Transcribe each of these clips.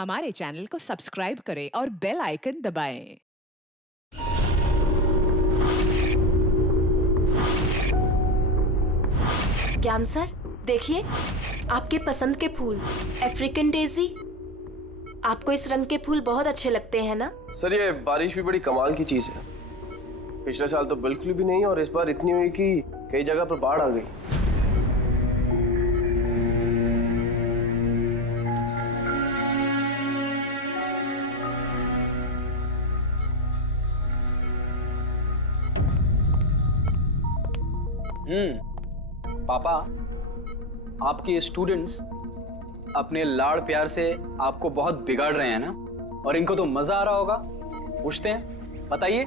हमारे चैनल को सब्सक्राइब करें और बेल आइकन दबाएं। ज्ञान सर, देखिए आपके पसंद के फूल, अफ्रीकन डेजी। आपको इस रंग के फूल बहुत अच्छे लगते हैं ना? सर ये बारिश भी बड़ी कमाल की चीज है। पिछले साल तो बिल्कुल भी नहीं और इस बार इतनी हुई कि कई जगह पर बाढ़ आ गई। पापा, आपके स्टूडेंट्स अपने लाड़ प्यार से आपको बहुत बिगाड़ रहे हैं ना, और इनको तो मजा आ रहा होगा। पूछते हैं, बताइए।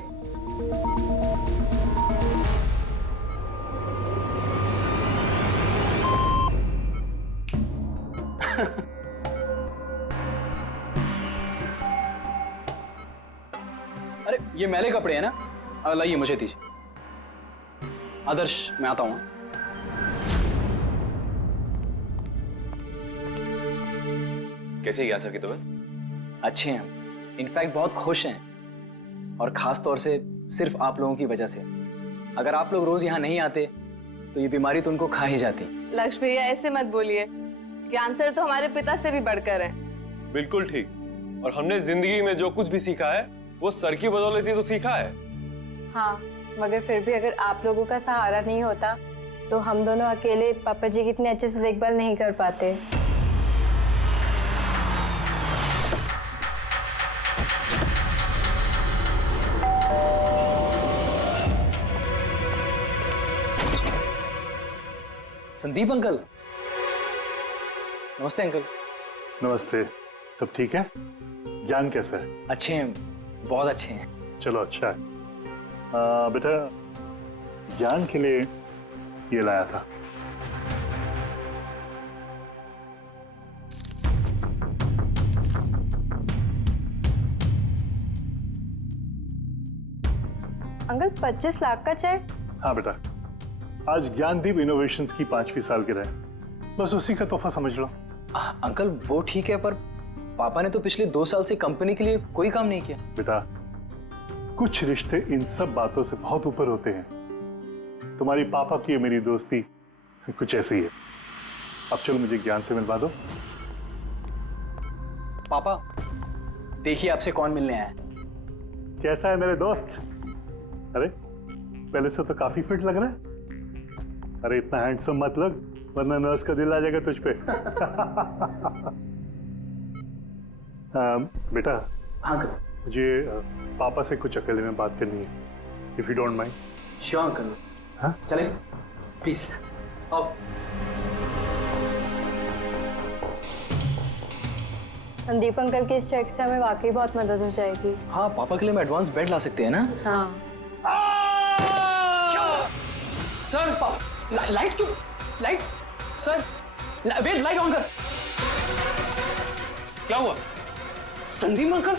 अरे ये मैले कपड़े हैं ना, लाइए मुझे दीजिए। आदर्श, मैं आता हूं। कैसी है ज्ञान सर की तबीयत? अच्छे हैं, इनफैक्ट बहुत खुश हैं, और खास तौर से सिर्फ आप लोगों की वजह से। अगर आप लोग रोज यहाँ नहीं आते तो ये बीमारी तो उनको खा ही जाती। लक्ष्मी भैया ऐसे मत बोलिए, ज्ञान सर तो हमारे पिता से भी बढ़कर हैं। बिल्कुल ठीक। और हमने जिंदगी में जो कुछ भी सीखा है वो सर की बदौलत ही तो सीखा है। हाँ, मगर फिर भी अगर आप लोगों का सहारा नहीं होता तो हम दोनों अकेले पापा जी की इतने अच्छे से देखभाल नहीं कर पाते। संदीप अंकल। नमस्ते अंकल। नमस्ते। सब ठीक है? ज्ञान कैसा है? अच्छे हैं, बहुत अच्छे हैं। चलो अच्छा है। बेटा, ज्ञान के लिए ये लाया था। अंकल 25 लाख का चेक? हाँ बेटा, आज ज्ञानदीप इनोवेशंस की 5वीं सालगिरह है, बस उसी का तोहफा समझ लो। अंकल वो ठीक है, पर पापा ने तो पिछले 2 साल से कंपनी के लिए कोई काम नहीं किया। बेटा, कुछ रिश्ते इन सब बातों से बहुत ऊपर होते हैं। तुम्हारी पापा की मेरी दोस्ती कुछ ऐसी है। अब चलो मुझे ज्ञान से मिलवा दो। पापा देखिए आपसे कौन मिलने आया है। कैसा है मेरे दोस्त? अरे पहले से तो काफी फिट लग रहा है। अरे इतना हैंडसम मत लग, वरना नर्स का दिल आ जाएगा तुझ पे। बेटा। हाँ अंकल। मुझे पापा से कुछ अकेले में बात करनी है, if you don't mind. Sure uncle. हाँ चले प्लीज आओ। संदीप अंकल के इस चेक से हमें वाकई बहुत मदद हो जाएगी। हाँ, पापा के लिए हम एडवांस बेड ला सकते हैं ना। हाँ। सर लाइट क्यों? Light sir, wait, light on कर। क्या हुआ? Sandeep uncle.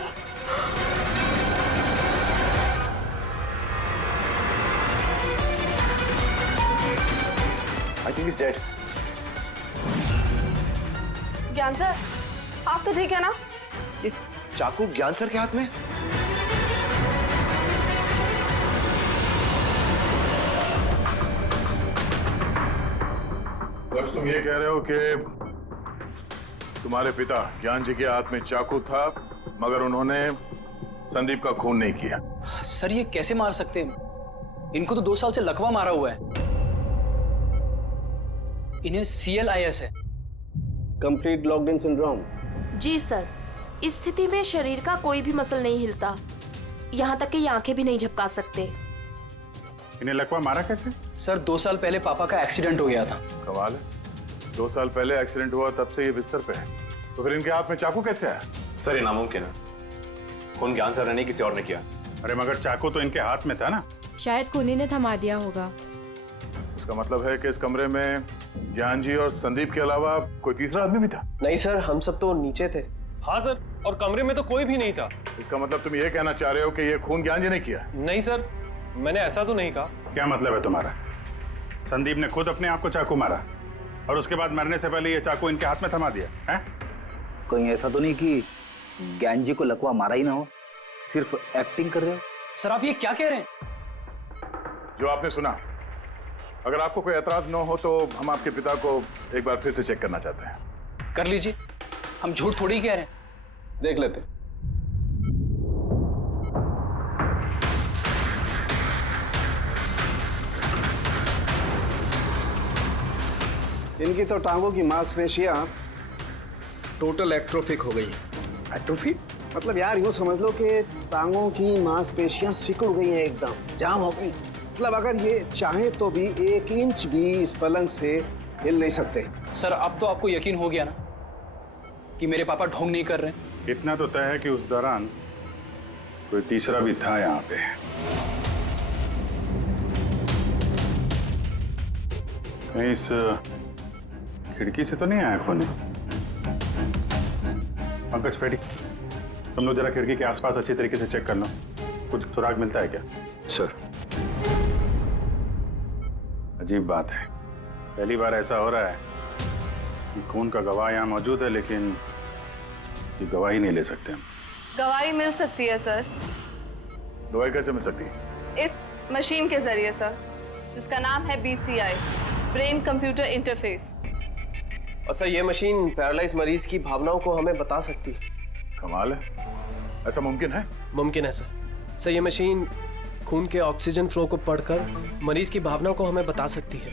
I think is dead. Gyan sir, आप तो ठीक है ना? ये चाकू ज्ञान सर के हाथ में? बस तुम ये कह रहे हो कि तुम्हारे पिता ज्ञान जी के हाथ में चाकू था, मगर उन्होंने संदीप का खून नहीं किया। सर ये कैसे मार सकते हैं? इनको तो 2 साल से लकवा मारा हुआ है। इन्हें CLIS है, कंप्लीट लॉक्ड इन सिंड्रोम। जी सर, इस स्थिति में शरीर का कोई भी मसल नहीं हिलता, यहाँ तक कि ये आंखें भी नहीं झपका सकते। इन्हें लकवा मारा कैसे? सर 2 साल पहले पापा का एक्सीडेंट हो गया था। कमाल है, 2 साल पहले एक्सीडेंट हुआ, तब से ये बिस्तर पे है, तो फिर इनके हाथ में चाकू कैसे आया? सर ये नामुमकिन है, खून ज्ञान सर ने नहीं किसी और ने किया। अरे मगर चाकू तो इनके हाथ में था ना। शायद कुनी ने थमा दिया होगा। इसका मतलब है कि इस कमरे में ज्ञान जी और संदीप के अलावा कोई तीसरा आदमी भी था? नहीं सर, हम सब तो नीचे थे। हाँ सर, और कमरे में तो कोई भी नहीं था। इसका मतलब तुम ये कहना चाह रहे हो कि ये खून ज्ञान जी ने किया? नहीं सर, मैंने ऐसा तो नहीं कहा। क्या मतलब है तुम्हारा? संदीप ने खुद अपने आप को चाकू मारा और उसके बाद मरने से पहले ये चाकू इनके हाथ में थमा दिया है? कहीं ऐसा तो नहीं कि ज्ञान जी को लकवा मारा ही ना हो, सिर्फ एक्टिंग कर रहे हो? सर आप ये क्या कह रहे हैं? जो आपने सुना, अगर आपको कोई एतराज न हो तो हम आपके पिता को एक बार फिर से चेक करना चाहते हैं। कर लीजिए, हम झूठ थोड़ी कह रहे हैं। देख लेते हैं। इनकी तो टांगों की मांसपेशियां टोटल एट्रोफिक हो गई हैं। एट्रोफिक मतलब यार यूं समझ लो कि टांगों की मांसपेशियां सिकुड़ गई हैं, एकदम जाम हो गई। मतलब अगर ये चाहे तो भी 1 इंच भी इस पलंग से हिल नहीं सकते। सर अब तो आपको यकीन हो गया ना कि मेरे पापा ढोंग नहीं कर रहे हैं? इतना तो तय है कि उस दौरान कोई तीसरा भी था यहाँ पे। कहीं इस खिड़की से तो नहीं आया खून? पंकज पेटी, तुम लोग जरा खिड़की के आसपास अच्छी तरीके से चेक कर लो, कुछ सुराग मिलता है क्या? सर अजीब बात है, पहली बार ऐसा हो रहा है कि खून का गवाह यहाँ मौजूद है लेकिन इसकी गवाही नहीं ले सकते हम। गवाही मिल सकती है सर, गवाही कैसे मिल सकती है? इस मशीन के जरिए सर, जिसका नाम है BCI, ब्रेन कंप्यूटर इंटरफेस। और सर ये मशीन पैरालाइज मरीज की भावनाओं को हमें बता सकती है। कमाल है, ऐसा मुमकिन है? मुमकिन है सर। सर ये मशीन खून के ऑक्सीजन फ्लो को पढ़कर मरीज की भावनाओं को हमें बता सकती है।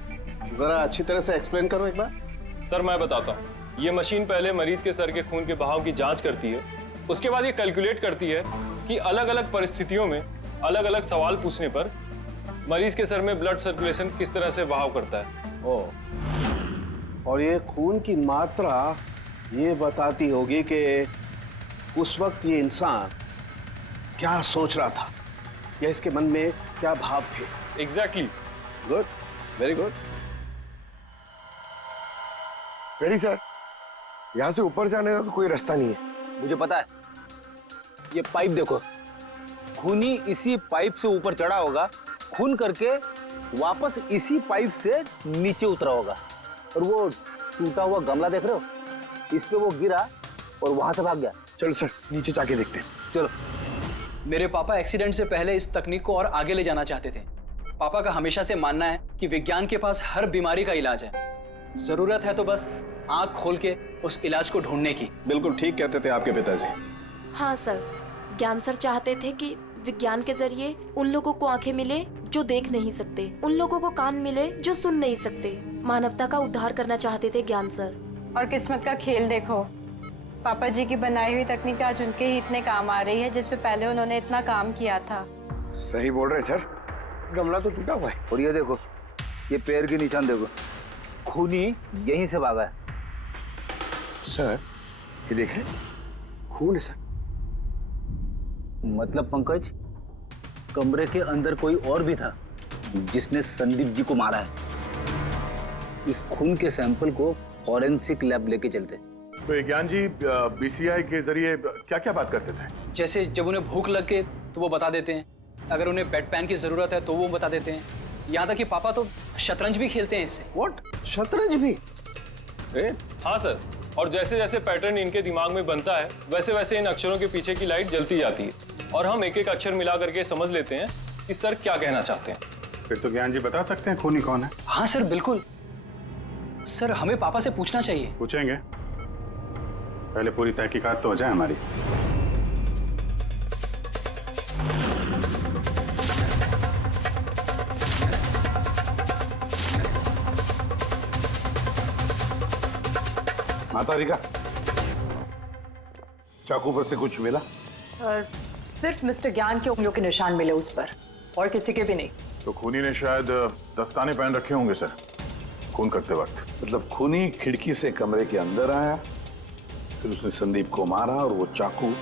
जरा अच्छी तरह से एक्सप्लेन करो एक बार। सर मैं बताता हूँ, ये मशीन पहले मरीज के सर के खून के बहाव की जांच करती है, उसके बाद ये कैलकुलेट करती है कि अलग अलग परिस्थितियों में अलग अलग सवाल पूछने पर मरीज के सर में ब्लड सर्कुलेशन किस तरह से बहाव करता है। और ये खून की मात्रा ये बताती होगी कि उस वक्त ये इंसान क्या सोच रहा था या इसके मन में क्या भाव थे। Exactly. Good, very good. Very sir, यहाँ से ऊपर जाने का तो कोई रास्ता नहीं है। मुझे पता है, ये पाइप देखो, खूनी इसी पाइप से ऊपर चढ़ा होगा, खून करके वापस इसी पाइप से नीचे उतरा होगा। और वो टूटा हुआ गमला देख रहे हो, इस पे वो गिरा और वहां से भाग गया। चलो सर नीचे जाके देखते हैं। चलो। मेरे पापा एक्सीडेंट से पहले इस तकनीक को और आगे ले जाना चाहते थे। पापा का हमेशा से मानना है कि विज्ञान के पास हर बीमारी का इलाज है, जरूरत है तो बस आंख खोल के उस इलाज को ढूंढने की। बिल्कुल ठीक कहते थे आपके पिताजी। हाँ सर, ज्ञान सर चाहते थे कि विज्ञान के जरिए उन लोगों को आंखें मिले जो देख नहीं सकते, उन लोगों को कान मिले जो सुन नहीं सकते। मानवता का उद्धार करना चाहते थे ज्ञान सर। और किस्मत का खेल देखो, पापा जी की बनाई हुई तकनीक आज उनके ही इतने काम आ रही है जिस पे पहले उन्होंने इतना काम किया था। सही बोल रहे सर, गमला तो टूटा हुआ है। और ये देखो, ये पैर के निशान देखो, खूनी यहीं से भागा है। सर ये देखें, खून है सर। मतलब पंकज, कमरे के अंदर कोई और भी था जिसने संदीप जी को मारा है। इस खून के सैंपल को फॉरेंसिक लैब लेके चलते। तो ज्ञान जी BCI के जरिए क्या क्या बात करते थे? जैसे जब उन्हें भूख लग के तो वो बता देते हैं, अगर उन्हें बेड पैन की जरूरत है तो वो बता देते हैं। यहाँ तक कि पापा तो शतरंज भी खेलते हैं इससे। व्हाट? शतरंज भी? हाँ सर, और जैसे जैसे पैटर्न इनके दिमाग में बनता है वैसे वैसे इन अक्षरों के पीछे की लाइट जलती जाती है और हम एक एक अक्षर मिला करके समझ लेते हैं कि सर क्या कहना चाहते हैं। फिर तो ज्ञान जी बता सकते हैं खूनी कौन है। हाँ सर बिल्कुल। सर हमें पापा से पूछना चाहिए। पूछेंगे, पहले पूरी तहकीकात तो हो जाए हमारी। माता रिका, चाकू पर से कुछ मिला? सर सिर्फ मिस्टर ज्ञान के उंगलियों के निशान मिले उस पर, और किसी के भी नहीं। तो खूनी ने शायद दस्ताने पहन रखे होंगे सर खून करते वक्त। मतलब खूनी खिड़की से कमरे के अंदर आया, फिर उसने संदीप को मारा और वो चाकू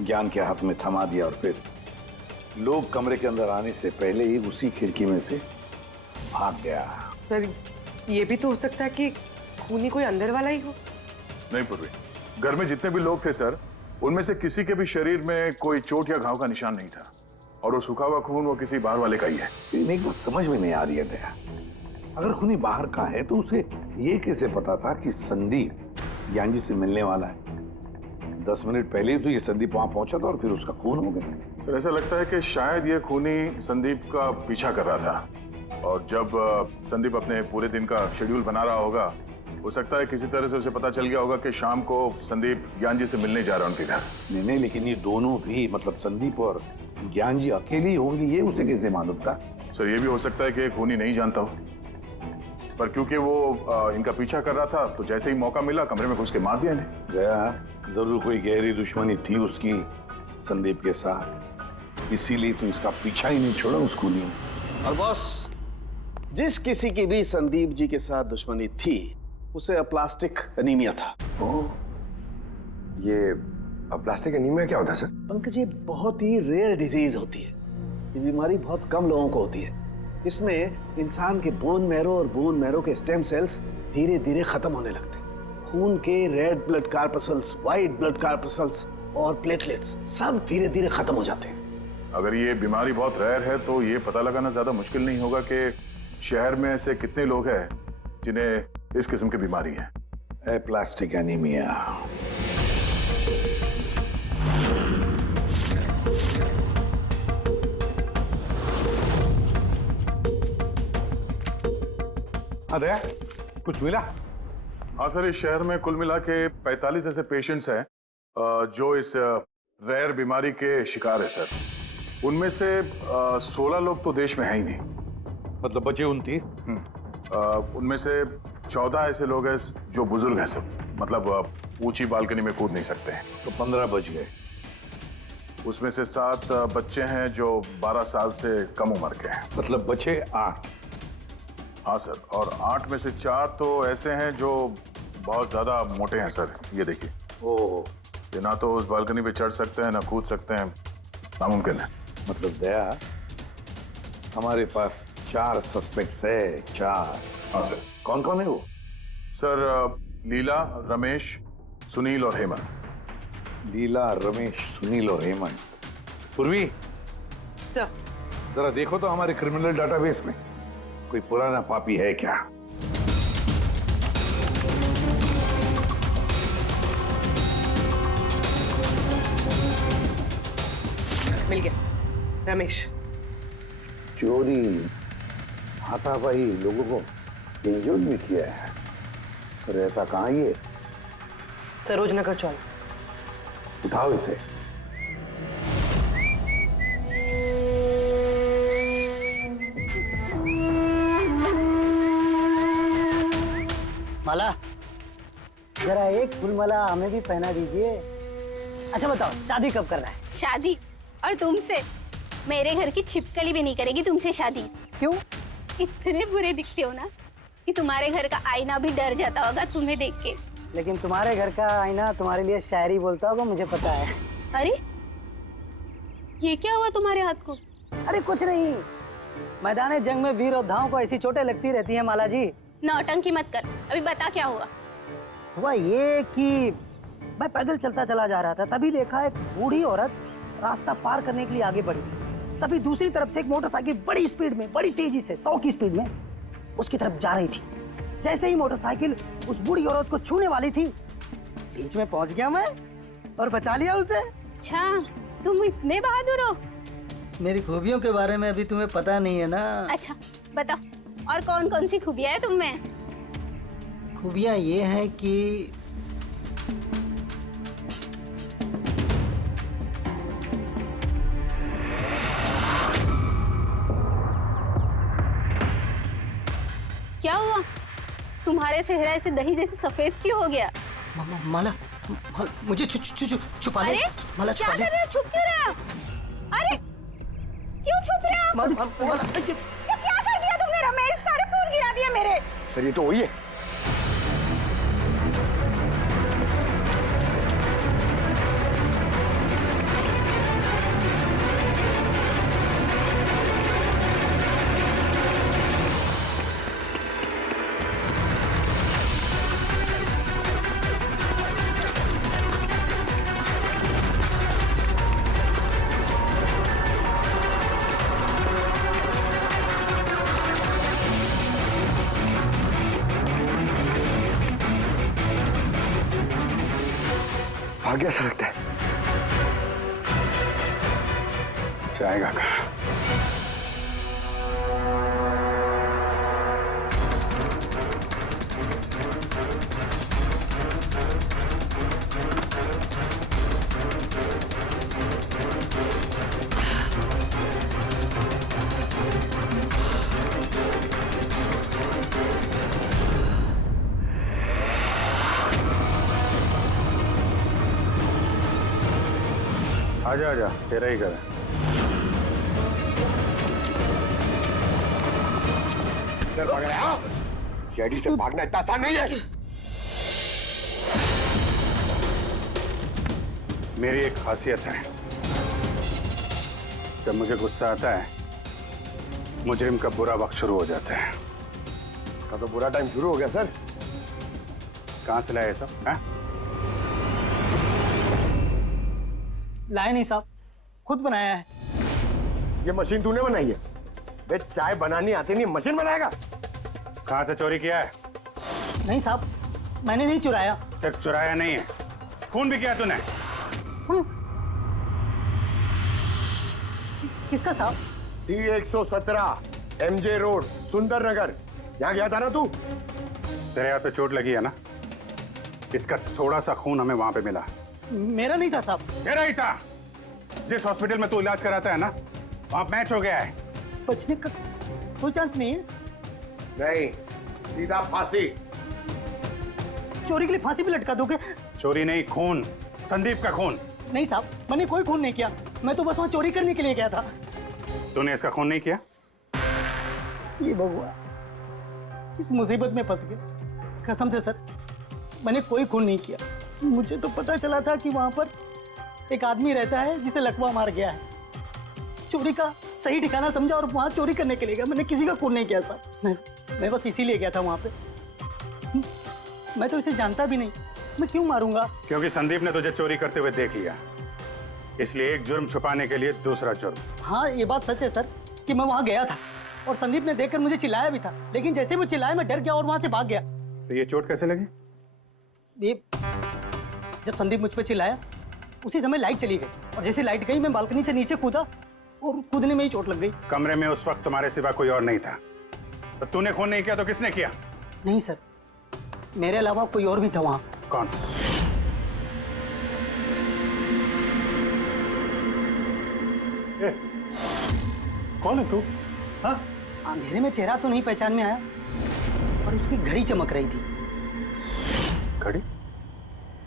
ज्ञान के हाथ में थमा दिया और फिर लोग कमरे के अंदर आने से पहले ही उसी खिड़की में से भाग गया। सर ये भी तो हो सकता है कि खूनी कोई अंदर वाला ही हो। नहीं पूर्वी, घर में जितने भी लोग थे सर, उनमें से किसी के भी शरीर में कोई चोट या घाव का निशान नहीं था, और वो सूखा हुआ खून वो किसी बाहर वाले का ही है। एक बात समझ में नहीं आ रही है दया, अगर खूनी बाहर का है तो उसे ये कैसे पता था कि संदीप ज्ञान जी से मिलने वाला है? 10 मिनट पहले ही तो ये संदीप वहां पहुंचा था और फिर उसका खून हो गया। सर ऐसा लगता है कि शायद ये खूनी संदीप का पीछा कर रहा था और जब संदीप अपने पूरे दिन का शेड्यूल बना रहा होगा, हो सकता है किसी तरह से उसे पता चल गया होगा कि शाम को संदीप ज्ञान जी से मिलने जा रहा है उनके घर। नहीं, लेकिन ये दोनों भी, मतलब संदीप और ज्ञान जी अकेले ही होंगे, ये उसे कैसे मालूम था? सर ये भी हो सकता है कि खूनी नहीं जानता हो, पर क्योंकि वो इनका पीछा कर रहा था तो जैसे ही मौका मिला कमरे में घुस के मार दिया इन्हें। गया जरूर कोई गहरी दुश्मनी थी उसकी संदीप के साथ, इसीलिए तो इसका पीछा ही नहीं छोड़ा उस खूनी ने। और बॉस, जिस किसी की भी संदीप जी के साथ दुश्मनी थी उसे अप्लास्टिक एनीमिया था। ये प्लास्टिक एनीमिया क्या होता है सर? पंकज, ये बहुत ही रेयर डिजीज होती है। ये बीमारी बहुत कम लोगों को होती है। इसमें इंसान के बोन मैरो और बोन मैरो के स्टेम सेल्स धीरे धीरे खत्म होने लगते हैं। खून के red blood corpuscles, white blood corpuscles और प्लेटलेट्स सब धीरे धीरे खत्म हो जाते हैं। अगर ये बीमारी बहुत रेयर है तो ये पता लगाना ज्यादा मुश्किल नहीं होगा कि शहर में ऐसे कितने लोग हैं जिन्हें इस किस्म की बीमारी है। Plastic anaemia. दया, कुछ मिला? हाँ सर, इस शहर में कुल मिला के 45 ऐसे पेशेंट्स हैं जो इस रेयर बीमारी के शिकार है सर। उनमें से 16 लोग तो देश में है ही नहीं, मतलब बचे 29। उनमें से 14 ऐसे लोग हैं जो बुजुर्ग हैं सर, मतलब ऊंची बालकनी में कूद नहीं सकते हैं। तो 15 बच गए। उसमें से 7 बच्चे हैं जो 12 साल से कम उम्र के हैं, मतलब बचे 8। हाँ सर, और 8 में से 4 तो ऐसे हैं जो बहुत ज्यादा मोटे हैं सर। ये देखिए, ये ना तो उस बालकनी पे चढ़ सकते हैं ना कूद सकते हैं, नामुमकिन है। मतलब दया, हमारे पास 4 सस्पेक्ट्स है। 4। हाँ सर। कौन कौन है वो? सर लीला, रमेश, सुनील और हेमंत। लीला, रमेश, सुनील और हेमंत। पूर्वी सर, जरा देखो तो हमारे क्रिमिनल डाटाबेस में कोई पुराना पापी है क्या? मिल गया। रमेश। चोरी, हाथापाई, लोगों को इंजर्ड भी किया है। रहता कहाँ ये? सरोजनगर चौक। उठाओ इसे। माला, जरा एक फूल माला हमें भी पहना दीजिए। अच्छा बताओ, शादी कब करना है? शादी? और तुमसे? मेरे घर की छिपकली भी नहीं करेगी तुमसे शादी। क्यों? इतने बुरे दिखते हो ना कि तुम्हारे घर का आईना भी डर जाता होगा तुम्हें देख के। लेकिन तुम्हारे घर का आईना तुम्हारे लिए शायरी बोलता होगा, मुझे पता है। अरे ये क्या हुआ तुम्हारे हाथ को? अरे कुछ नहीं, मैदान जंग में वीर योद्धाओं को ऐसी चोटें लगती रहती हैं माला जी। नौटंकी मत कर, अभी बता क्या हुआ। हुआ ये कि मैं पैदल चलता चला जा रहा था, तभी देखा एक बूढ़ी औरत रास्ता पार करने के लिए आगे बढ़ी। तभी दूसरी तरफ से एक मोटरसाइकिल बड़ी स्पीड में, बड़ी तेजी से 100 की स्पीड में उसकी तरफ जा रही थी। जैसे ही मोटरसाइकिल उस बूढ़ी औरत को छूने वाली थी, बीच में पहुंच गया मैं और बचा लिया उसे। अच्छा, तुम इतने बहादुर हो। मेरी खूबियों के बारे में अभी तुम्हें पता नहीं है ना। अच्छा बताओ, और कौन कौन सी खूबियां है तुम में? खूबियां ये हैं कि क्या हुआ? तुम्हारे चेहरा ऐसे दही जैसे सफेद क्यों हो गया? माला, मुझे छुपा ले। अरे माला, क्या कर रहे हो? छुप क्यों रहे हो? अरे क्यों छुप रहे हो? माला, ये क्या कर दिया तुमने? रमेश, सारे फूल गिरा दिया मेरे। सर ये तो वही है। कैसा लगता है? जाएगा कहाँ? आजा आजा, तेरा ही घर है। सीआईडी से भागना इतना आसान नहीं है। मेरी एक खासियत है, जब मुझे गुस्सा आता है मुजरिम का बुरा वक्त शुरू हो जाता है। का तो बुरा टाइम शुरू हो गया सर। कहाँ से लाया ये सब? हैं? लाए नहीं साहब, खुद बनाया है। ये मशीन तूने बनाई है? बे चाय बनानी आती नहीं, मशीन बनाएगा? कहाँ से चोरी किया है? नहीं साहब, मैंने नहीं चुराया। सिर्फ चुराया नहीं है, खून भी किया तूने। किसका साहब? T117 MJ रोड सुंदर नगर, यहाँ गया था ना तू? तेरे हाथ पे चोट लगी है ना, इसका थोड़ा सा खून हमें वहां पे मिला। मेरा नहीं था साहब। तेरा ही था। जिस हॉस्पिटल में तू इलाज कराता है ना, वहां मैच हो गया है। बचने का कोई चांस नहीं है। नहीं, सीधा फांसी। चोरी के लिए फांसी भी लटका दोगे? चोरी नहीं, खून, संदीप का खून। नहीं साहब, मैंने कोई खून नहीं किया, मैं तो बस वहां चोरी करने के लिए गया था। तूने इसका खून नहीं किया? ये भगवान, इस मुसीबत में फंस गए। कसम से सर, मैंने कोई खून नहीं किया। मुझे तो पता चला था कि वहां पर एक आदमी रहता है जिसे लकवा मार गया है। चोरी का सही ठिकाना समझा और वहां चोरी करने के लिए गया। मैंने किसी का खून नहीं किया साहब, मैं बस इसीलिए गया था वहां पे। मैं तो इसे जानता भी नहीं, मैं क्यों मारूंगा? क्योंकि संदीप ने तुझे चोरी करते हुए देख लिया, इसलिए एक जुर्म छुपाने के लिए दूसरा जुर्म। हाँ, ये बात सच है सर कि मैं वहां गया था और संदीप ने देखकर मुझे चिल्लाया भी था, लेकिन जैसे वो चिल्लाया मैं डर गया और वहां से भाग गया। तो ये चोट कैसे लगी? ये जब संदीप मुझ पर चिल्लाया उसी समय लाइट चली गई और जैसे लाइट गई मैं बालकनी से नीचे कूदा और कूदने में ही चोट लग गई। कमरे में उस वक्त तुम्हारे सिवा कोई और नहीं था, तो तूने खून नहीं किया तो किसने किया? नहीं सर, मेरे अलावा कोई और भी था वहां। कौन? कौन है तू? हाँ? अंधेरे में चेहरा तो नहीं पहचान में आया, पर उसकी घड़ी चमक रही थी। घड़ी?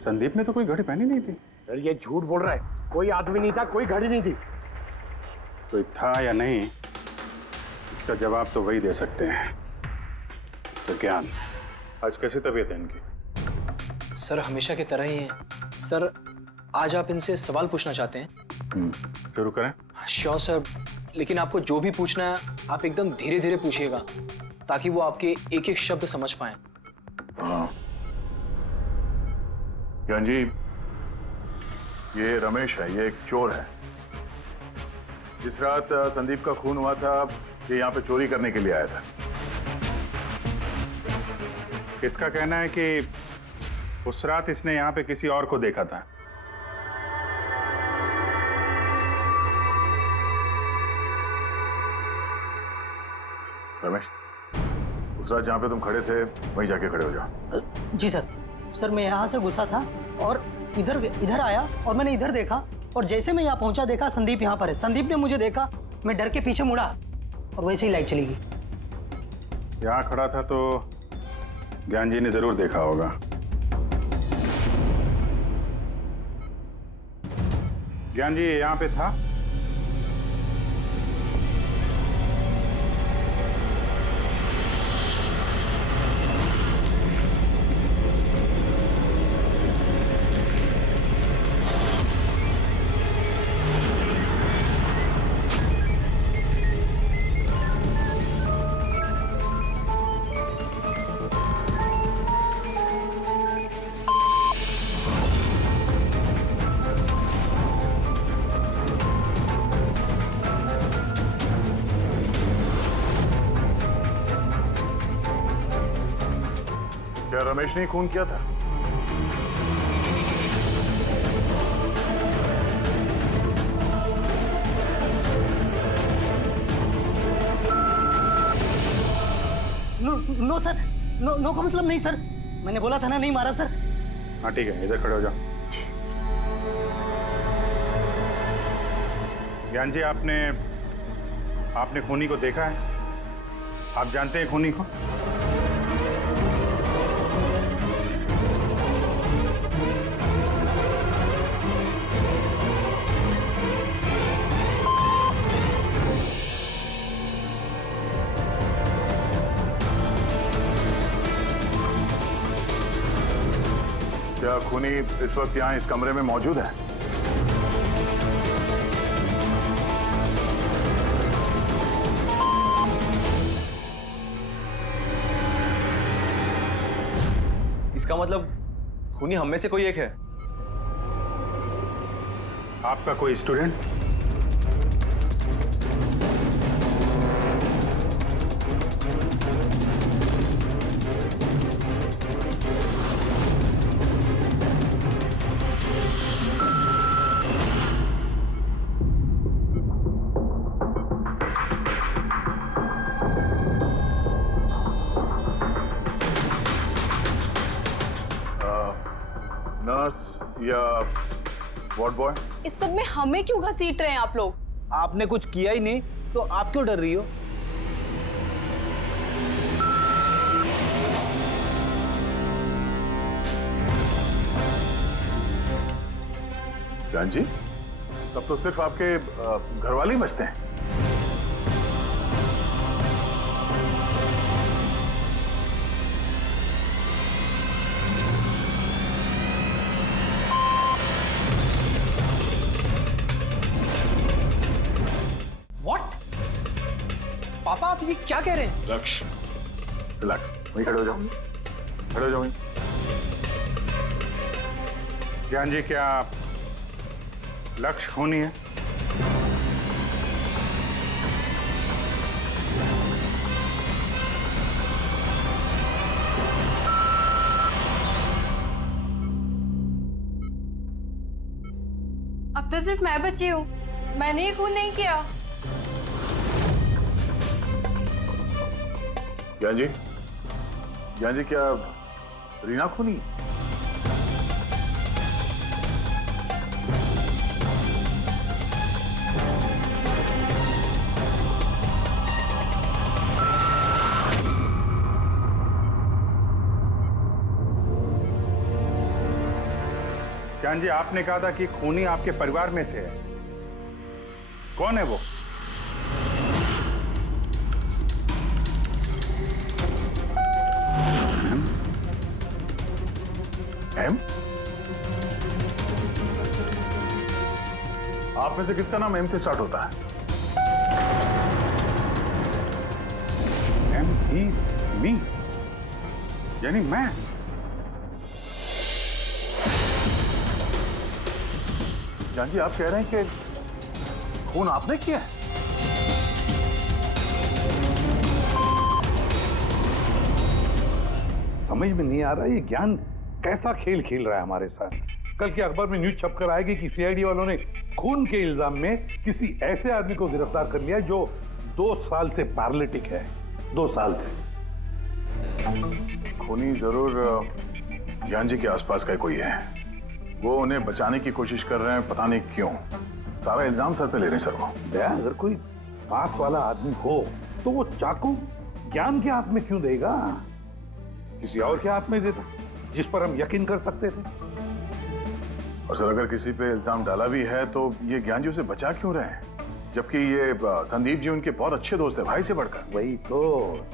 संदीप ने तो कोई घड़ी पहनी नहीं थी। सर ये झूठ बोल रहा है, कोई आदमी नहीं था, कोई घड़ी नहीं थी। कोई था या नहीं, इसका जवाब तो वही दे सकते हैं। तो ज्ञान, आज कैसी तबीयत है इनकी? सर हमेशा की तरह ही है। सर आज आप इनसे सवाल पूछना चाहते हैं? शुरू करें? श्योर सर, लेकिन आपको जो भी पूछना है आप एकदम धीरे धीरे पूछिएगा ताकि वो आपके एक एक शब्द समझ पाए। हाँ। ज्ञान जी, ये रमेश है, ये एक चोर है। जिस रात संदीप का खून हुआ था, ये यहाँ पे चोरी करने के लिए आया था। इसका कहना है कि उस रात इसने यहाँ पे किसी और को देखा था। रमेश, उस रात जहाँ पे तुम खड़े थे वहीं जाके खड़े हो जाओ। जी सर। सर मैं यहाँ से घुसा था और इधर आया और मैंने इधर देखा और जैसे मैं यहाँ पहुंचा देखा संदीप यहाँ पर है। संदीप ने मुझे देखा, मैं डर के पीछे मुड़ा और वैसे ही लाइट चली गई। यहाँ खड़ा था तो ज्ञान जी ने जरूर देखा होगा। ज्ञान जी यहाँ पे था? क्या रमेश ने खून किया था? नो का मतलब नहीं सर, मैंने बोला था ना नहीं मारा सर। हाँ ठीक है, इधर खड़े हो जाओ। ज्ञान जी, आपने खूनी को देखा है? आप जानते हैं खूनी को? क्या खूनी इस वक्त यहाँ इस कमरे में मौजूद है? इसका मतलब खूनी हम में से कोई एक है। आपका कोई स्टूडेंट? नर्स या वार्ड बॉय? इस सब में हमें क्यों घसीट रहे हैं आप लोग? आपने कुछ किया ही नहीं तो आप क्यों डर रही हो? ज्ञान जी, तब तो सिर्फ आपके घर वाले ही बचते हैं। पापा आप ये क्या कह रहे हैं? लक्ष्य, रिलैक्स, वहीं खड़े हो जाओ, खड़े हो जाओ वहीं। ज्ञान जी, क्या लक्ष्य खूनी है? अब तो सिर्फ मैं बची हूँ, मैंने ही खून नहीं किया। ज्ञान जी, क्या रीना खूनी? ज्ञान जी, आपने कहा था कि खूनी आपके परिवार में से है। कौन है वो? एम? आप में से किसका नाम एम से स्टार्ट होता है? एम ही मी, यानी मैं। जान जी, आप कह रहे हैं कि खून आपने किया है? समझ में नहीं आ रहा ये ज्ञान कैसा खेल खेल रहा है हमारे साथ। कल के अखबार में न्यूज छपकर आएगी कि सीआईडी वालों ने खून के इल्जाम में किसी ऐसे आदमी को गिरफ्तार कर लिया जो 2 साल से पैरालिटिक है। 2 साल से। खूनी जरूर ज्ञान जी के आसपास का कोई है। वो उन्हें बचाने की कोशिश कर रहे हैं, पता नहीं क्यों। सारा इल्जाम सर पे ले रहे हैं सर वो। दया, अगर कोई पास वाला आदमी हो तो वो चाकू ज्ञान के हाथ में क्यों देगा? किसी और के हाथ में देता जिस पर हम यकीन कर सकते थे। और सर, अगर किसी पे इल्जाम डाला भी है तो ये ज्ञान जी उसे बचा क्यों रहे हैं? जबकि ये संदीप जी उनके बहुत अच्छे दोस्त है, भाई से बढ़कर। वही तो,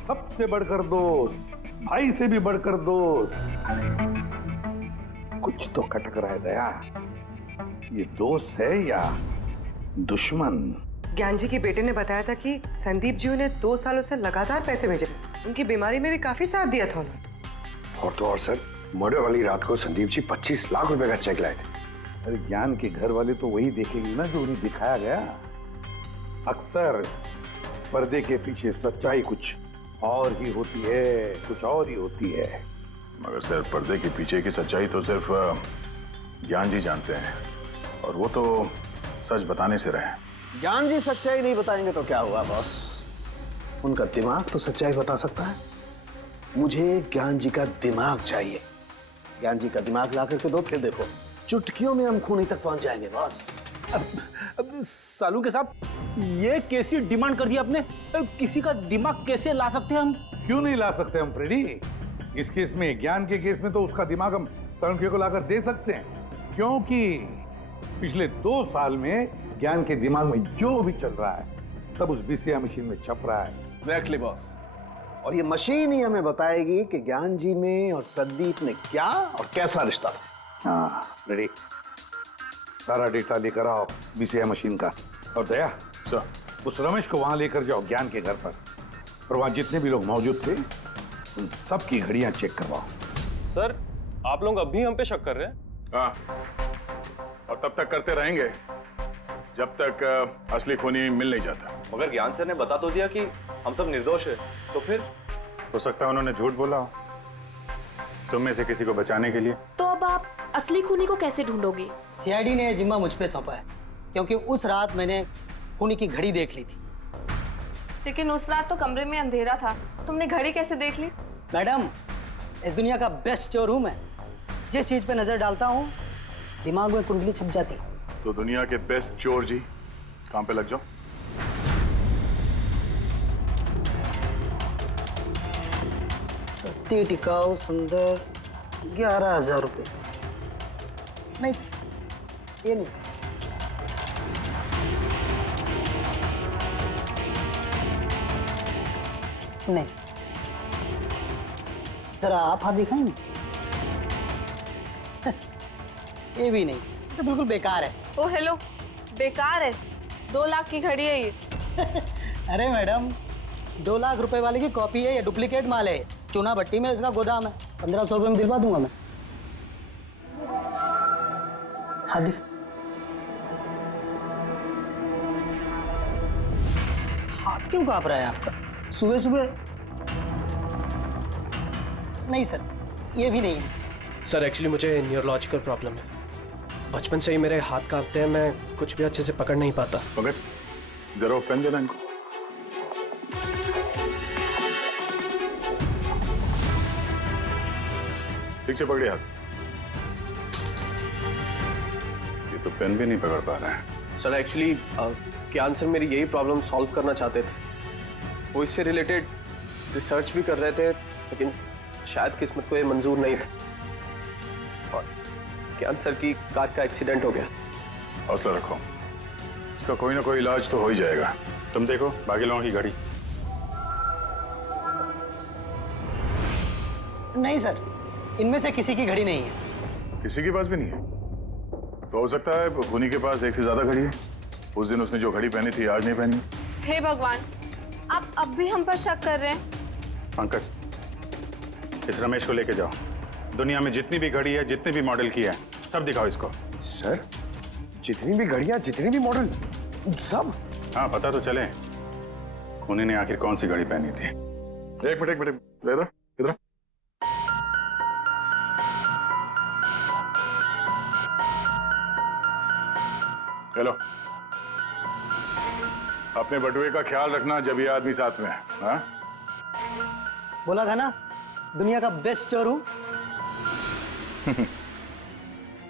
सबसे बढ़कर दोस्त, भाई से भी बढ़कर दोस्त। कुछ तो खटक रहा है दया। ये दोस्त है या दुश्मन? ज्ञान जी के बेटे ने बताया था कि संदीप जी उन्हें 2 सालों से लगातार पैसे भेज रहे थे। उनकी बीमारी में भी काफी साथ दिया था उन्होंने। और तो और सर, मर्डर वाली रात को संदीप जी 25 लाख रुपए का चेक लाए थे। अरे ज्ञान के घर वाले तो वही देखेंगे ना जो उन्हें दिखाया गया। अक्सर पर्दे के पीछे सच्चाई कुछ और ही होती है, कुछ और ही होती है। मगर सर, पर्दे के पीछे की सच्चाई तो सिर्फ ज्ञान जी जानते हैं, और वो तो सच बताने से रहे। ज्ञान जी सच्चाई नहीं बताएंगे तो क्या हुआ बॉस? उनका दिमाग तो सच्चाई बता सकता है। मुझे ज्ञान जी का दिमाग चाहिए। ज्ञान जी का दिमाग ला करके दो, फिर देखो चुटकियों में हम खूनी तक पहुंच जाएंगे बॉस। अब सालू के साहब, ये कैसी डिमांड कर दी आपने? किसी का दिमाग कैसे ला सकते हैं हम? क्यों नहीं ला सकते हम फ्रेडी? इस केस में, ज्ञान के केस में तो उसका दिमाग हम तरुण को लाकर दे सकते हैं, क्योंकि पिछले 2 साल में ज्ञान के दिमाग में जो भी चल रहा है सब उस बीसीआई मशीन में छप रहा है। Exactly boss. और ये मशीन ही हमें बताएगी कि ज्ञान जी में और संदीप में क्या और कैसा रिश्ता था। हाँ रेडी, सारा डेटा लेकर आओ बीसीआई मशीन का। और दया सर, उस रमेश को वहां लेकर जाओ ज्ञान के घर पर, और वहां जितने भी लोग मौजूद थे उन सब की घड़ियां चेक करवाओ। सर, आप लोग अब भी हम पे शक कर रहे हैं? हाँ, और तब तक करते रहेंगे जब तक असली खूनी मिल नहीं जाता। मगर ज्ञान सर ने बता तो दिया कि हम सब निर्दोष है, तो फिर? हो सकता है उन्होंने झूठ बोला हो तुम में से किसी को बचाने के लिए। तो अब आप असली खूनी को कैसे ढूंढोगे? सीआईडी ने जिम्मा मुझ पे सौंपा है, क्योंकि उस रात मैंने खूनी की घड़ी देख ली थी। लेकिन उस रात तो कमरे में अंधेरा था, तुमने घड़ी कैसे देख ली? मैडम, इस दुनिया का बेस्ट चोर हूं मैं। जिस चीज पे नजर डालता हूं दिमाग में कुंडली छप जाती। तो दुनिया के बेस्ट चोर जी, काम पे लग जाओ। सस्ती, टिकाऊ, सुंदर, 11,000 रुपए। नहीं, ये नहीं। नहीं जरा आप हाथ दिखाएंगे? ये भी नहीं, तो बिल्कुल बेकार है। ओ हेलो, बेकार है? 2 लाख की घड़ी है ये। अरे मैडम, 2 लाख रुपए वाले की कॉपी है, ये डुप्लीकेट माल है। चूना भट्टी में इसका गोदाम है, 1500 रुपए में दिलवा दूंगा मैं। हाँ दिख। हाथ क्यों कांप रहा है आपका सुबह सुबह? नहीं सर, ये भी नहीं है। सर एक्चुअली मुझे न्यूरोलॉजिकल प्रॉब्लम है, बचपन से ही मेरे हाथ कांपते हैं, मैं कुछ भी अच्छे से पकड़ नहीं पाता। पंकज, जरा पेन देना इनको। ठीक से पकड़िए हाथ। ये तो पेन भी नहीं पकड़ पा रहा है। सर एक्चुअली ज्ञान सर मेरी यही प्रॉब्लम सॉल्व करना चाहते थे। वो इससे रिलेटेड रिसर्च भी कर रहे थे, लेकिन शायद किस्मत को ये मंजूर नहीं था और ज्ञान सर की कार का एक्सीडेंट हो गया। हौसला रखो, इसका कोई ना कोई इलाज तो हो ही जाएगा। तुम देखो बाकी लोगों की घड़ी। नहीं सर, इनमें से किसी की घड़ी नहीं है। किसी के पास भी नहीं है? तो हो सकता है खूनी के पास एक से ज्यादा घड़ी है। उस दिन उसने जो घड़ी पहनी थी आज नहीं पहनी। हे भगवान, आप अब भी हम पर शक कर रहे हैं? पंकज, इस रमेश को लेके जाओ। दुनिया में जितनी भी घड़ी है, जितने भी मॉडल की है, सब दिखाओ इसको। सर, जितनी भी घड़ियां, जितने भी मॉडल, सब? हाँ, पता तो चले खूनी ने आखिर कौन सी घड़ी पहनी थी। एक मिनट इधर इधर। हेलो, अपने बटुए का ख्याल रखना जब ये आदमी साथ में है। हाँ? बोला था ना, दुनिया का बेस्ट चोर हूं।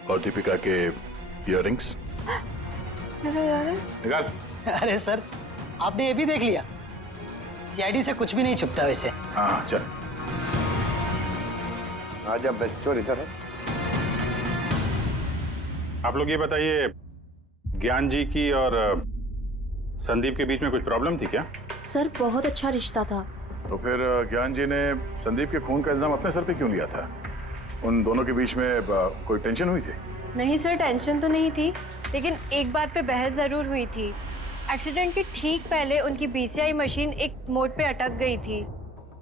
और दीपिका के इयररिंग्स निकाल। अरे सर, आपने ये भी देख लिया? सीआईडी से कुछ भी नहीं छुपता वैसे। हाँ चल। आजा, बेस्ट चोर इधर है। आप लोग ये बताइए, ज्ञान जी की और संदीप के बीच में कुछ प्रॉब्लम थी क्या? सर, बहुत अच्छा रिश्ता था। तो फिर ज्ञान जी ने संदीप के खून का इल्जाम अपने सर पे क्यों लिया था? उन दोनों के बीच में कोई टेंशन हुई थी? नहीं सर, टेंशन तो नहीं थी, लेकिन एक बात पे बहस जरूर हुई थी। एक्सीडेंट के ठीक पहले उनकी बीसीआई मशीन एक मोड़ पे अटक गई थी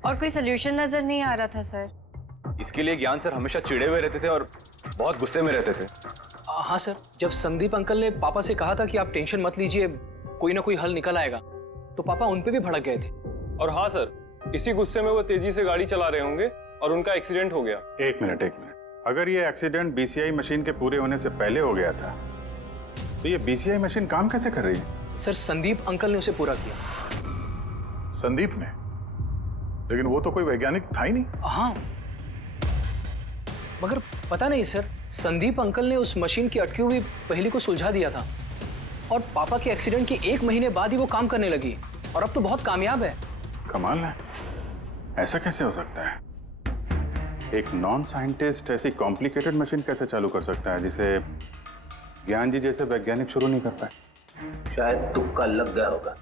और कोई सोल्यूशन नजर नहीं आ रहा था सर। इसके लिए ज्ञान सर हमेशा चिढ़े हुए रहते थे और बहुत गुस्से में रहते थे। हाँ सर, जब संदीप अंकल ने पापा से कहा था कि आप टेंशन मत लीजिए, कोई ना कोई हल निकल आएगा, तो पापा उन पे भी भड़क गए थे। और हाँ सर, इसी गुस्से में वो तेजी से गाड़ी चला रहे होंगे और उनका एक्सीडेंट हो गया। एक मिनट। अगर ये एक्सीडेंट बीसीआई मशीन के पूरे होने से पहले हो गया था, तो ये बीसीआई मशीन काम कैसे कर रही है? सर, संदीप अंकल ने उसे पूरा किया। संदीप ने? लेकिन वो तो कोई वैज्ञानिक था ही नहीं। हाँ, मगर पता नहीं सर, संदीप अंकल ने उस मशीन की अटकी हुई पहेली को सुलझा दिया था और पापा के एक्सीडेंट के 1 महीने बाद ही वो काम करने लगी और अब तो बहुत कामयाब है। कमाल है, ऐसा कैसे हो सकता है? एक नॉन साइंटिस्ट ऐसी कॉम्प्लिकेटेड मशीन कैसे चालू कर सकता है जिसे ज्ञान जी जैसे वैज्ञानिक शुरू नहीं कर पाए? शायद तुक्का लग गया होगा।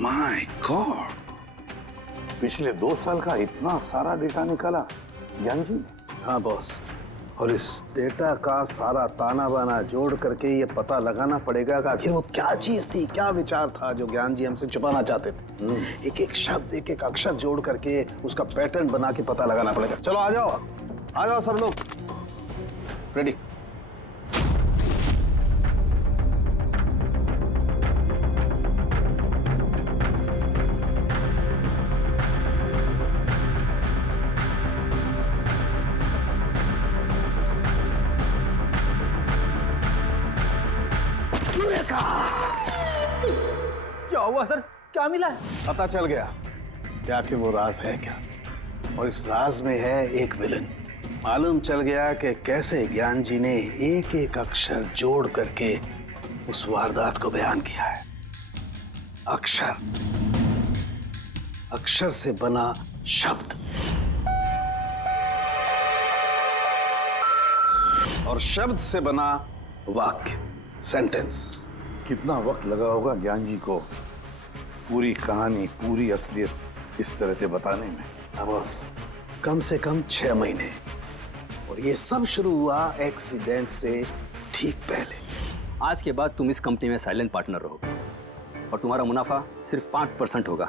माय गॉड, पिछले 2 साल का इतना सारा डेटा निकाला ज्ञान जी ने। हाँ बॉस, और इस डेटा का सारा ताना बाना जोड़ करके ये पता लगाना पड़ेगा कि आखिर वो क्या चीज थी, क्या विचार था जो ज्ञान जी हमसे छुपाना चाहते थे। एक एक शब्द, एक एक अक्षर जोड़ करके उसका पैटर्न बना के पता लगाना पड़ेगा। चलो आ जाओ सब लोग, रेडी। क्या हुआ सर, क्या मिला? पता चल गया कि आखिर वो राज है क्या, और इस राज में है एक विलन। मालूम चल गया कि कैसे ज्ञान जी ने एक एक अक्षर जोड़ करके उस वारदात को बयान किया है। अक्षर से बना शब्द और शब्द से बना वाक्य, सेंटेंस। कितना वक्त लगा होगा ज्ञान जी को पूरी कहानी, पूरी असलियत इस तरह से बताने में? बस कम से कम 6 महीने, और ये सब शुरू हुआ एक्सीडेंट से ठीक पहले। आज के बाद तुम इस कंपनी में साइलेंट पार्टनर रहोगे और तुम्हारा मुनाफा सिर्फ 5% होगा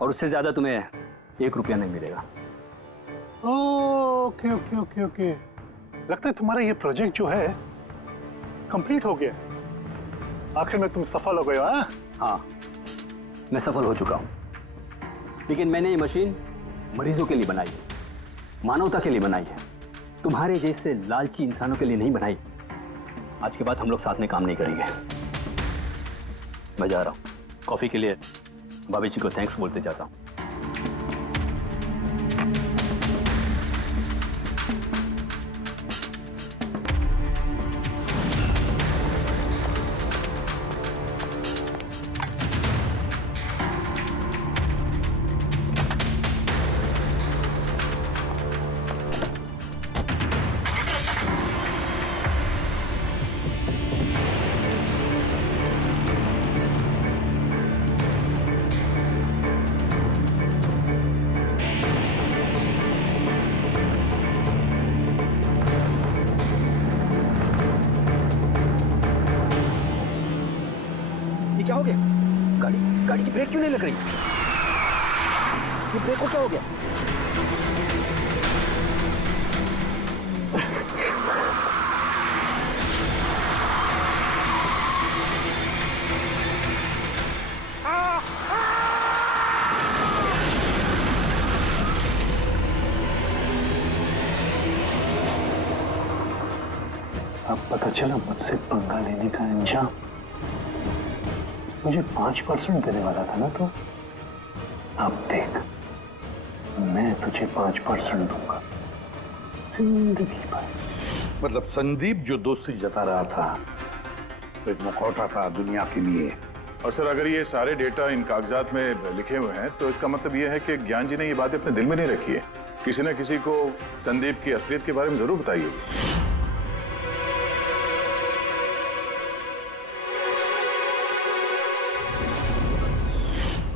और उससे ज्यादा तुम्हें 1 रुपया नहीं मिलेगा। ओके ओके ओके ओके, लगता है तुम्हारा ये प्रोजेक्ट जो है कंप्लीट हो गया। आखिर में तुम सफल हो गए हो। हाँ, मैं सफल हो चुका हूँ, लेकिन मैंने ये मशीन मरीजों के लिए बनाई है, मानवता के लिए बनाई है, तुम्हारे जैसे लालची इंसानों के लिए नहीं बनाई। आज के बाद हम लोग साथ में काम नहीं करेंगे। मैं जा रहा हूँ, कॉफी के लिए भाभी जी को थैंक्स बोलते जाता हूँ। क्या हो गया? गाड़ी की ब्रेक क्यों नहीं लग रही? ये ब्रेक को क्या हो गया? अब पता चला मुझसे पंगा लेने का अंजाम। मुझे 5% देने वाला था ना, तो अब देख, मैं तुझे 5% दूंगा जिंदगी भर। मतलब संदीप जो दोस्ती जता रहा था तो एक मुखौटा था दुनिया के लिए। और सर, अगर ये सारे डेटा इन कागजात में लिखे हुए हैं तो इसका मतलब ये है कि ज्ञान जी ने ये बातें अपने दिल में नहीं रखी है। किसी न किसी को संदीप की असलियत के बारे में जरूर बताई होगी।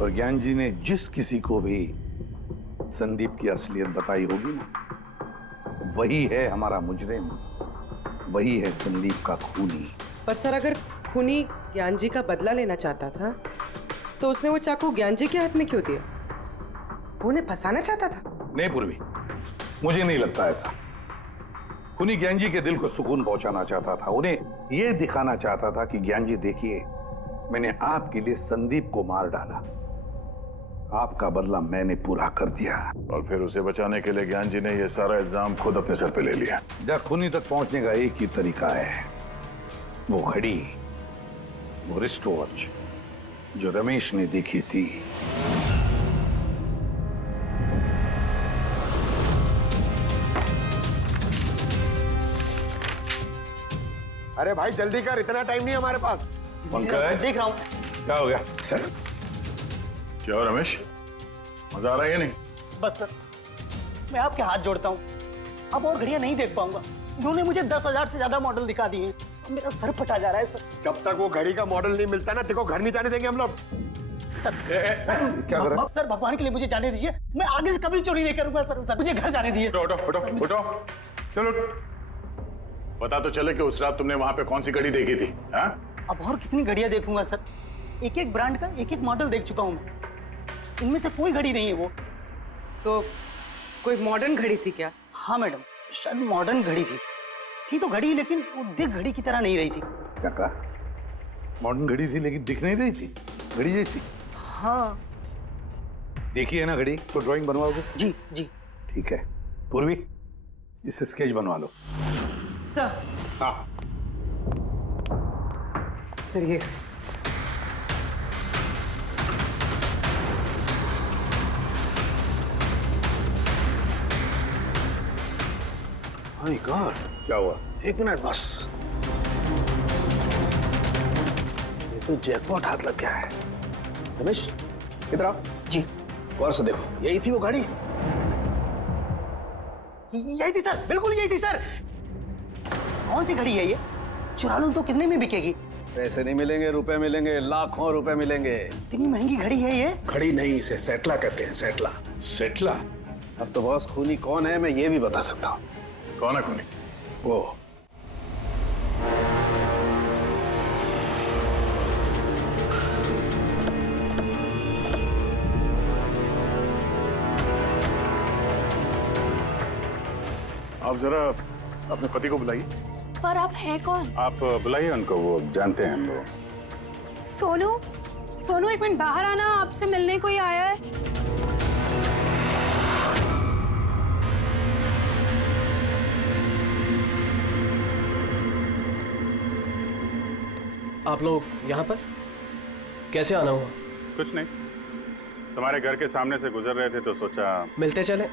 और ज्ञान जी ने जिस किसी को भी संदीप की असलियत बताई होगी ना, वही है हमारा मुजरिम, वही है संदीप का खूनी। पर सर, अगर खूनी ज्ञान जी का बदला लेना चाहता था तो उसने वो चाकू ज्ञान जी के हाथ में क्यों दिया? वो उन्हें फंसाना चाहता था? नहीं पूर्वी, मुझे नहीं लगता ऐसा। खूनी ज्ञान जी के दिल को सुकून पहुंचाना चाहता था, उन्हें यह दिखाना चाहता था कि ज्ञान जी देखिए, मैंने आपके लिए संदीप को मार डाला, आपका बदला मैंने पूरा कर दिया। और फिर उसे बचाने के लिए ज्ञान जी ने यह सारा इल्जाम खुद अपने सर पे ले लिया। जब खूनी तक पहुंचने का एक ही तरीका है, वो घड़ी वो रिस्ट वॉच जो रमेश ने देखी थी। अरे भाई जल्दी कर, इतना टाइम नहीं हमारे पास। देख रहा हूँ। क्या हो गया सर? क्या हो रमेश, मजा आ रहा है या नहीं? बस सर, मैं आपके हाथ जोड़ता हूँ, अब और घड़ियां नहीं देख पाऊंगा। इन्होंने मुझे 10,000 से ज्यादा मॉडल दिखा दिए हैं, मेरा सर फटा जा रहा है सर। जब तक वो घड़ी का मॉडल नहीं मिलता ना, देखो घर नहीं जाने देंगे हम लोग। सर क्या कर रहा है? सर भगवान के लिए मुझे जाने दीजिए, मैं आगे से कभी चोरी नहीं करूंगा सर, मुझे घर जाने दीजिए। उठो उठो उठो उठो, चलो पता तो चले कि उस रात तुमने वहां पे कौन सी घड़ी देखी थी। हाँ? अब और कितनी घड़ियां देखूंगा सर, एक एक ब्रांड का एक एक मॉडल देख चुका हूँ मैं, इनमें से कोई घड़ी नहीं है वो। तो कोई मॉडर्न घड़ी थी क्या? हाँ मैडम, शायद मॉडर्न घड़ी थी तो घड़ी, लेकिन वो दिख घड़ी की तरह नहीं रही थी। क्या कहा? मॉडर्न घड़ी थी लेकिन दिख नहीं रही थी, घड़ी जैसी। हाँ देखी है ना घड़ी, तो ड्राइंग बनवाओगे? जी जी ठीक है। पूर्वी, इसे स्केच बनवा लो। सर। हाँ सर ये माय गॉड, क्या हुआ? 1 मिनट बस, ये तो जैकपॉट हाथ लग गया है। रमेश इधर आओ। जी। और से देखो, यही थी वो गाड़ी। यही थी सर, बिल्कुल यही थी सर। कौन सी घड़ी है ये? चुरा लूं तो कितने में बिकेगी? पैसे नहीं मिलेंगे, रुपए मिलेंगे, लाखों रुपए मिलेंगे। इतनी महंगी घड़ी है ये? घड़ी नहीं, इसे सेटला कहते हैं, सेटला। सेटला? अब तो बॉस खूनी कौन है मैं ये भी बता सकता हूँ। कौन है खूनी? वो आप जरा अपने पति को बुलाइए। पर आप हैं कौन? आप बुलाइए उनको, वो जानते हैं हम लोग। सोनू, सोनू एक मिनट बाहर आना, आपसे मिलने कोई आया है। आप लोग यहाँ पर कैसे आना हुआ? कुछ नहीं, तुम्हारे घर के सामने से गुजर रहे थे तो सोचा मिलते चले।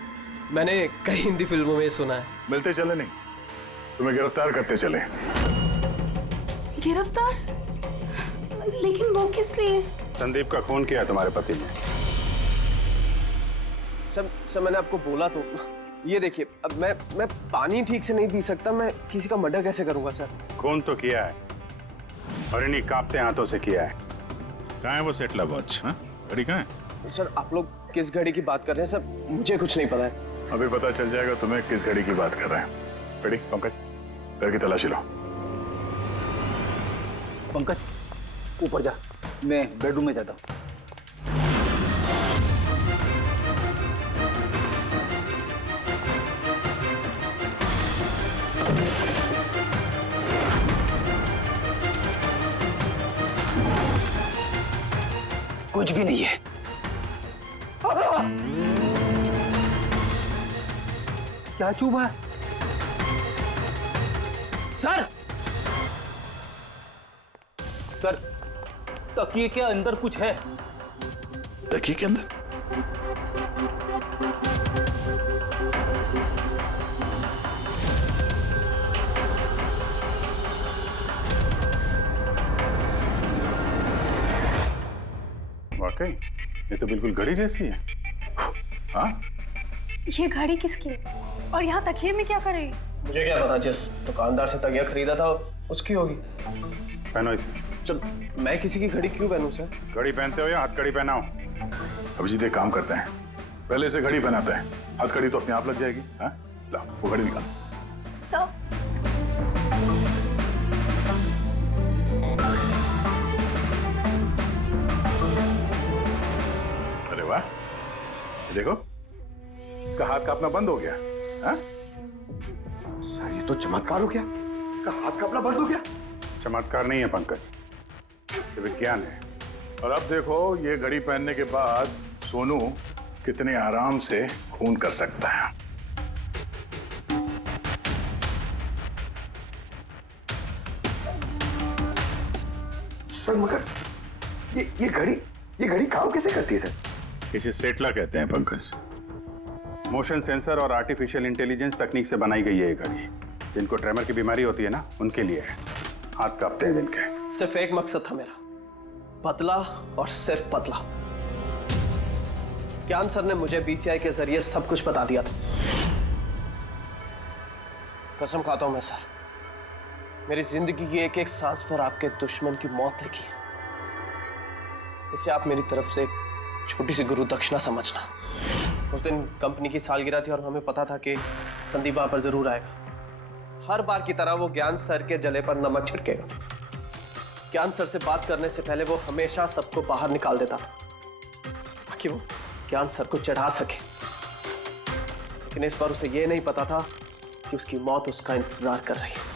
मैंने कई हिंदी फिल्मों में सुना है। मिलते चले नहीं, तुम्हें गिरफ्तार करते चले। गिरफ्तार? लेकिन वो किस लिए? संदीप का खून किया तुम्हारे पति ने। सर मैंने आपको बोला तो, ये देखिए, अब मैं पानी ठीक से नहीं पी सकता, मैं किसी का मर्डर कैसे करूंगा सर? खून तो किया है और इन्हीं कांपते हाथों से किया है। कहाँ है वो सेटला वॉच? घड़ी कहाँ है? सर आप लोग किस घड़ी की बात कर रहे हैं सर? मुझे कुछ नहीं पता है। अभी पता चल जाएगा तुम्हें किस घड़ी की बात कर रहे हैं। रेडी पंकज, घर की तलाशी लो। पंकज ऊपर जा, मैं बेडरूम में जाता हूँ। कुछ भी नहीं है। क्या चुभा है? सर, सर तकिए के अंदर कुछ है। तकिए के अंदर? वाकई ये तो बिल्कुल घड़ी जैसी है। हाँ, ये घड़ी किसकी है? और यहाँ तकिए में क्या कर रही? मुझे क्या पता, जिस दुकानदार से तकिया खरीदा था उसकी होगी। पहनो इसे। चल, मैं किसी की घड़ी क्यों पहनूं सर? घड़ी पहनते हो या हथकड़ी पहनाओ? अभिजीत एक काम करते हैं, पहले से घड़ी पहनाते हैं, हथकड़ी तो अपने आप लग जाएगी। हाँ, ला वो घड़ी निकाल। सर अरे वाह, देखो इसका हाथ कांपना बंद हो गया। हाँ? सर ये तो चमत्कार हो गया, इसका हाथ कांपना बंद हो गया। चमत्कार नहीं है पंकज, ये विज्ञान है। और अब देखो ये घड़ी पहनने के बाद सोनू कितने आराम से खून कर सकता है। सर मगर ये घड़ी काम कैसे करती है सर? इसे सेटला कहते हैं पंकज। मोशन सेंसर और आर्टिफिशियल इंटेलिजेंस तकनीक से बनाई गई है ये घड़ी। जिनको ट्रेमर की बीमारी होती है ना, उनके लिए है। हाथ कांपते हैं जिनके। सिर्फ एक मकसद था मेरा, पतला और सिर्फ पतला। ज्ञान सर ने मुझे बीसीआई के जरिए सब कुछ बता दिया था। कसम खाता हूं मैं सर, मेरी जिंदगी की एक एक सांस पर आपके दुश्मन की मौत लिखी है। इसे आप मेरी तरफ से एक छोटी सी गुरु दक्षिणा समझना। उस दिन कंपनी की सालगिरह थी और हमें पता था कि संदीप वहां पर जरूर आएगा। हर बार की तरह वो ज्ञान सर के जले पर नमक छिड़केगा। ज्ञान सर से बात करने से पहले वो हमेशा सबको बाहर निकाल देता था ताकि वो ज्ञान सर को चढ़ा सके। लेकिन इस बार उसे यह नहीं पता था कि उसकी मौत उसका इंतजार कर रही है।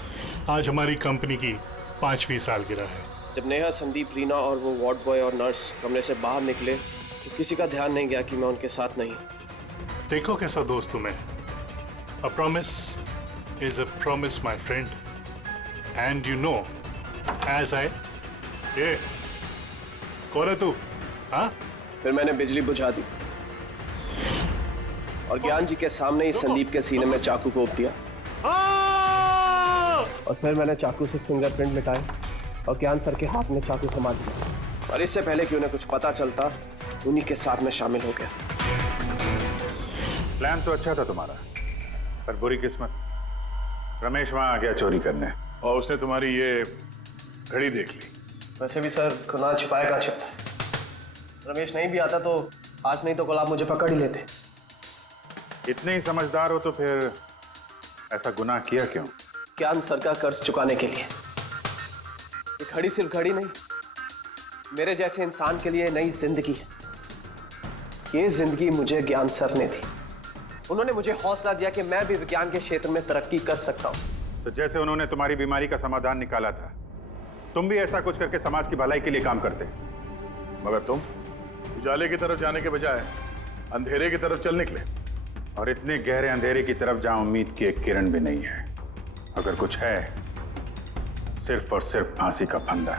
आज हमारी कंपनी की 5वीं सालगिरह है। जब नेहा, संदीप, रीना और वो वार्ड बॉय और नर्स कमरे से बाहर निकले तो किसी का ध्यान नहीं गया कि मैं उनके साथ नहीं। देखो कैसा दोस्त हूं मैं। A promise is a promise, my friend. And you know, as I... ये कौन है तू? हाँ? फिर मैंने बिजली बुझा दी और ज्ञान जी के सामने ही संदीप के सीने में चाकू घोंप दिया। और फिर मैंने चाकू से फिंगरप्रिंट मिटाए और ज्ञान सर के हाथ में चाकू थमा दिया। और इससे पहले कि उन्हें कुछ पता चलता, उन्हीं के साथ में शामिल हो गया। प्लान तो अच्छा था तुम्हारा, पर बुरी किस्मत, रमेश वहां आ गया चोरी करने और उसने तुम्हारी ये घड़ी देख ली। वैसे भी सर, गुनाह छिपाए का छिपता है। रमेश नहीं भी आता तो आज नहीं तो कल आप मुझे पकड़ ही लेते। इतने ही समझदार हो तो फिर ऐसा गुनाह किया क्यों? ज्ञान सर का कर्ज चुकाने के लिए। ये घड़ी सिर्फ घड़ी नहीं, मेरे जैसे इंसान के लिए नई जिंदगी है। ये जिंदगी मुझे ज्ञान सर ने दी। उन्होंने मुझे हौसला दिया कि मैं भी विज्ञान के क्षेत्र में तरक्की कर सकता हूं। तो जैसे उन्होंने तुम्हारी बीमारी का समाधान निकाला था, तुम भी ऐसा कुछ करके समाज की भलाई के लिए काम करते। मगर तुम उजाले की तरफ जाने के बजाय अंधेरे की तरफ चल निकले, और इतने गहरे अंधेरे की तरफ जहां उम्मीद की एक किरण भी नहीं है। अगर कुछ है, सिर्फ और सिर्फ फांसी का फंदा।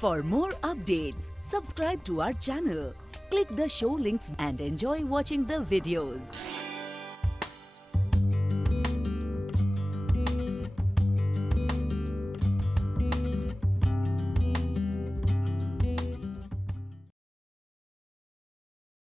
For more updates, subscribe to our channel, click the show links and enjoy watching the videos.